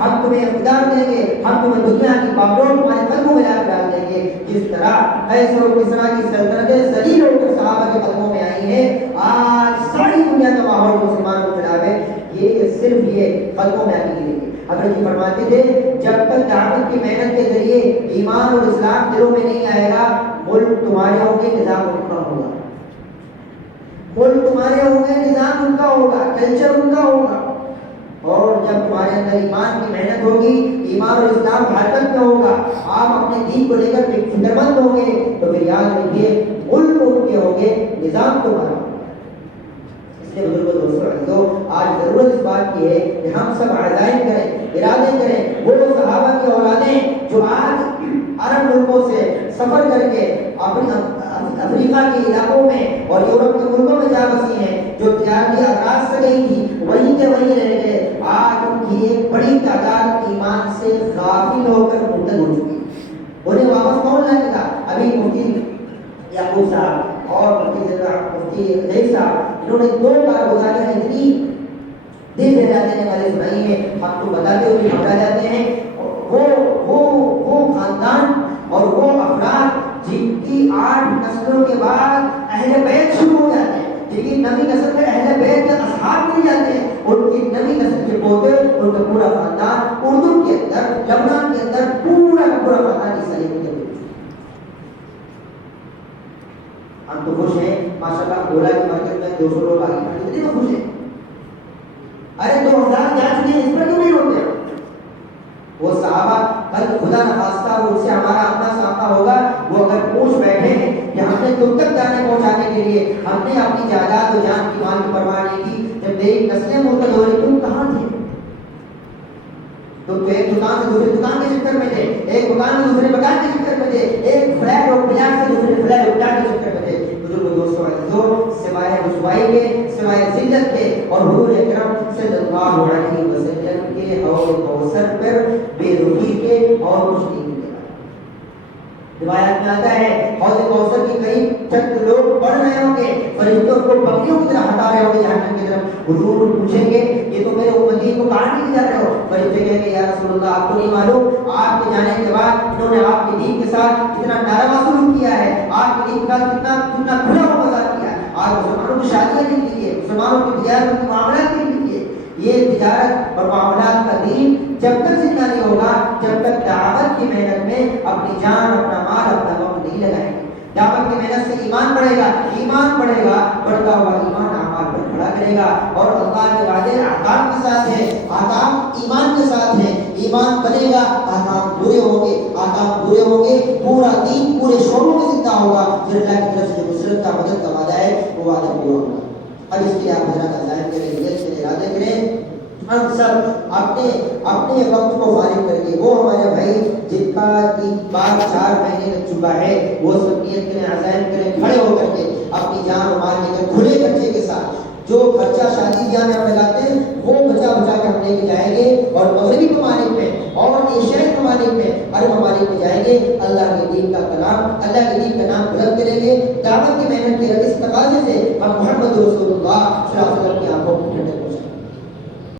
ہم تمہیں اقتدار دیں گے، ہم تمہیں دنیا کی باغڈور تمہارے قدموں میں لا کر ڈال دیں گے۔ جس طرح قیصر و کسریٰ کی سلطنتیں ذلیل ہو کر صحابہ کے قدموں میں آئی ہیں، آج ساری دنیا کا ماحول جو مسلمانوں کے خلاف ہے یہ صرف یہ قدموں میں آنے کے لیے۔ حضرت جی فرماتے تھے جب تک دعوت کی محنت کے ذریعے ایمان اور اسلام دلوں میں نہیں آئے گا، ملک تمہارے ہوں گے، نظام ان کا ہوگا، ملک تمہارے ہوں گے، نظام ان کا ہوگا، کلچر ان کا ہوگا۔ اور جب تمہارے اندر ایمان کی محنت ہوگی، ایمان اور اسلام حرکت میں ہوگا، آپ اپنے دین کو لے کر فکر مند ہوں گے، تو پھر یاد رکھیے ملک ان کے ہوں گے، نظام تمہارا ہوگا۔ اس لیے بزرگوں دوستوں عزیزوں، آج ضرورت اس بات کی ہے کہ ہم سب عزائم کریں، ارادے کریں، وہ صحابہ کی اولادیں جو آج عرب ملکوں سے سفر کر کے افریقہ کے علاقوں میں اور یورپ کے ملکوں میں جا بسی ہیں، جو تجارتی اغراض سے گئی تھی وہیں کے وہیں رہ گئے، آج ان کی ایک بڑی تعداد ایمان سے غافل ہو کر مرتد ہو چکی ہے۔ انہیں واپس کون لائے گا؟ ابھی مفتی یعقوب صاحب اور مفتی زید صاحب انہوں نے دو کارگزاریاں اتنی دل دہلا دینے والے سنائی ہیں، ہم تو بتاتے ہوئے گھبرا جاتے ہیں۔ وہ خاندان اور وہ افراد جن کی 8 نسلوں کے بعد اہل بیت شروع ہو جاتے ہیں، جن کی نویں نسل میں اہل بیت کے اصحاب مل جاتے ہیں، ان کی نویں نسل کے پوتے، ان کا پورا خاندان اردن کے اندر، لبنان کے اندر پورا خاندان حصہ لے کے۔ ہم تو خوش ہیں ماشاءاللہ، گولا کی مارکیٹ میں 200 لوگ آگے ہیں، اتنے تو خوش ہیں۔ ارے 2000 جا چکے ہیں، اس پر کیوں نہیں روتے ہیں؟ وہ صحابہ کل خدا نخواستہ ان سے ہمارا اپنا سامنا ہوگا، وہ اگر پوچھ بیٹھے ہیں کہ ہم نے تم تک جانے پہنچانے کے لیے ہم نے اپنی جائیداد و جان کی مال کی پرواہ نہیں کی، جب میری نسلیں مرتد ہو رہی تم کہاں تھے؟ تم تو ایک دکان سے دوسری دکان کے چکر میں تھے، ایک دکان سے دوسرے مکان کے چکر میں تھے، ایک فلیٹ اور پلاٹ سے دوسرے فلیٹ اور پلاٹ کے چکر میں تھے۔ بزرگ دوستوں عزیزوں، سوائے رسوائی کے، سوائے ذلت کے اور حضور اکرم صلی اللہ علیہ وسلم کے حوض کوثر پر بے رخی کے اور کچھ نہیں ملے گا۔ روایت میں آتا ہے حوض کوثر کی کئی چند لوگ پڑھ رہے ہوں گے، فرشتوں کو بکریوں کی طرح ہٹا رہے ہوں گے جہنم کی طرف، حضور پوچھیں گے یہ تو میرے امتی کو کہاں لے جا رہے ہو؟ فرشتے کہیں گے یا رسول اللہ آپ کو نہیں معلوم آپ کے جانے کے بعد انہوں نے آپ کے دین کے ساتھ کتنا ناروا سلوک کیا ہے، آپ کے دین کا کتنا کھلا ہوا مذاق کیا ہے، آج مسلمانوں کی شادیاں نہیں کی ہے، مسلمانوں کی تجارت کی معاملات نہیں کی ہے۔ یہ تجارت اور معاملات کا دین جب تک زندہ نہیں ہوگا، جب تک دعوت کی محنت میں اپنی جان، اپنا مال، اپنا وقت نہیں لگائیں گے۔ دعوت کی محنت سے ایمان بڑھے گا، ایمان بڑھے گا، بڑھتا ہوا ایمان اعمال پر کھڑا کرے گا، اور اللہ کے وعدے احکام کے ساتھ ہے، احکام ایمان کے ساتھ ہے، ایمان بنے گا، احکام پورے ہوں گے، احکام پورے ہوں گے، پورا دین پورے شعبوں میں زندہ ہوگا، پھر اللہ کی طرف سے جو نصرت کا مدد کا وعدہ ہے وہ وعدہ پورا ہوگا۔ اب اس کے لیے آپ حضرات عزائم کریں، نیت سے ارادے کریں، ہم سب اپنے وقت کو فارغ کر کے، وہ ہمارے بھائی جن کا 4 مہینے لگ چکا ہے وہ سب نیت کریں، عزائم کریں، کھڑے ہو کر کے اپنی جان و مال لے کر کھلے خرچے کے ساتھ جو خرچہ شادی بیاہ میں ہم لگاتے ہیں وہ بچا کے ہم لے کے جائیں گے، اور مغربی ممالک میں اور ایشیائی ممالک میں، عرب ممالک میں جائیں گے، اللہ کے دین کا کلام، اللہ کے دین کا نام بلند کریں گے، دعوت کی محنت کے اس تقاضے سے ہم محمد رسول اللہ صلی اللہ علیہ وسلم کی آنکھوں کو